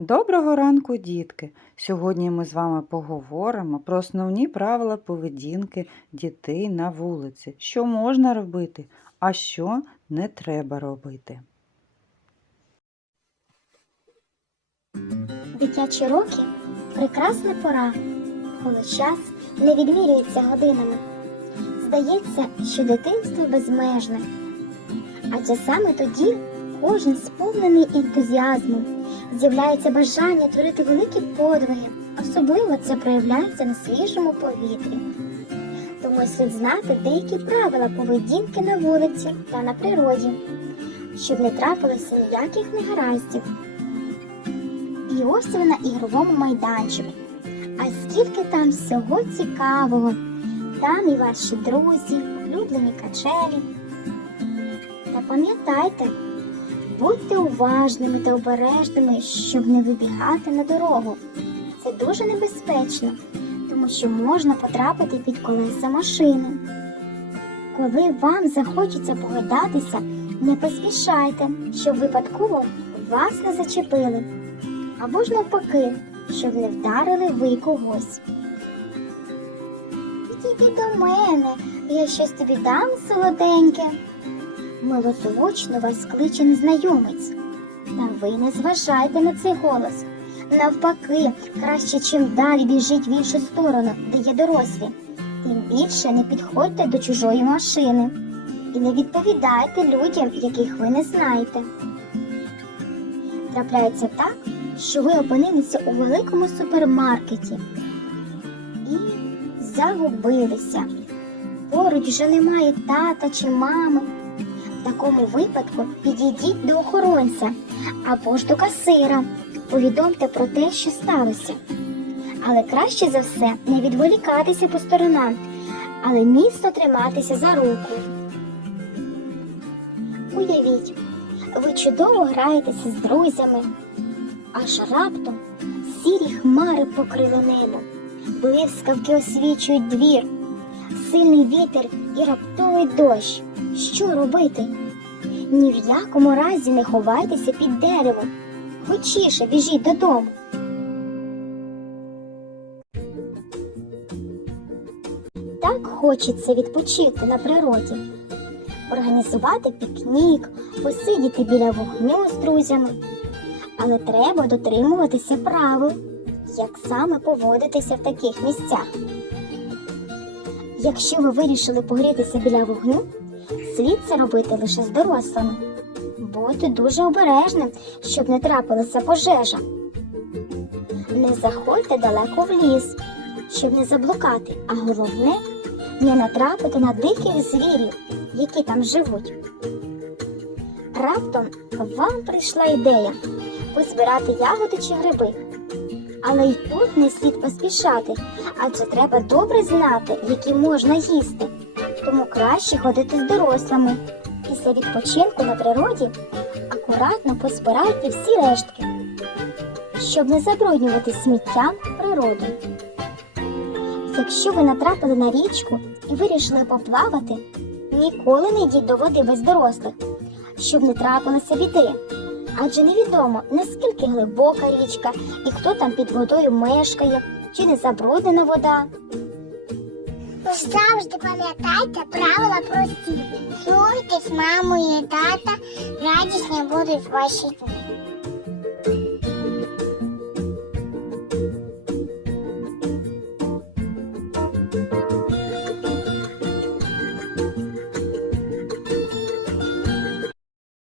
Доброго ранку, дітки! Сьогодні ми з вами поговоримо про основні правила поведінки дітей на вулиці, що можна робити, а що не треба робити. Дитячі роки прекрасна пора, коли час не відмірюється годинами. Здається, що дитинство безмежне, адже саме тоді кожен сповнений ентузіазмом, з'являється бажання творити великі подвиги, особливо це проявляється на свіжому повітрі. Тому слід знати деякі правила поведінки на вулиці та на природі, щоб не трапилося ніяких негараздів. І ось ви на ігровому майданчику. А скільки там всього цікавого. Там і ваші друзі, улюблені качелі. Та пам'ятайте, будьте уважними та обережними, щоб не вибігати на дорогу. Це дуже небезпечно, тому що можна потрапити під колеса машини. Коли вам захочеться погойдатися, не поспішайте, щоб випадково вас не зачепили або ж навпаки, щоб не вдарили ви когось. Підійди до мене, я щось тобі дам солоденьке. Милозвучно вас кличе незнайомець. Та ви не зважайте на цей голос. Навпаки, краще чим далі біжіть в іншу сторону, де є дорослі. Тим більше не підходьте до чужої машини і не відповідайте людям, яких ви не знаєте. Трапляється так, що ви опинилися у великому супермаркеті і загубилися. Поруч вже немає тата чи мами. В такому випадку підійдіть до охоронця або ж до касира. Повідомте про те, що сталося. Але краще за все не відволікатися по сторонам, але міцно триматися за руку. Уявіть, ви чудово граєтеся з друзями, аж раптом сірі хмари покрили небо, блискавки освічують двір, сильний вітер і раптовий дощ. Що робити? Ні в якому разі не ховайтеся під дерево. Хочіше біжіть додому. Так хочеться відпочити на природі, організувати пікнік, посидіти біля вогню з друзями. Але треба дотримуватися правил, як саме поводитися в таких місцях. Якщо ви вирішили погрітися біля вогню, слід це робити лише з дорослими. Будьте дуже обережним, щоб не трапилася пожежа. Не заходьте далеко в ліс, щоб не заблукати, а головне не натрапити на диких звірів, які там живуть. Раптом вам прийшла ідея позбирати ягоди чи гриби. Але й тут не слід поспішати, адже треба добре знати, які можна їсти. Тому краще ходити з дорослими. Після відпочинку на природі акуратно позбирайте всі рештки, щоб не забруднювати сміттям природу. Якщо ви натрапили на річку і вирішили поплавати, ніколи не йдіть до води без дорослих, щоб не трапилося біди. Адже невідомо, наскільки глибока річка і хто там під водою мешкає, чи не забруднена вода. Завжди пам'ятайте правила прості. Слухайтесь маму і тата, радісні будуть ваші дні.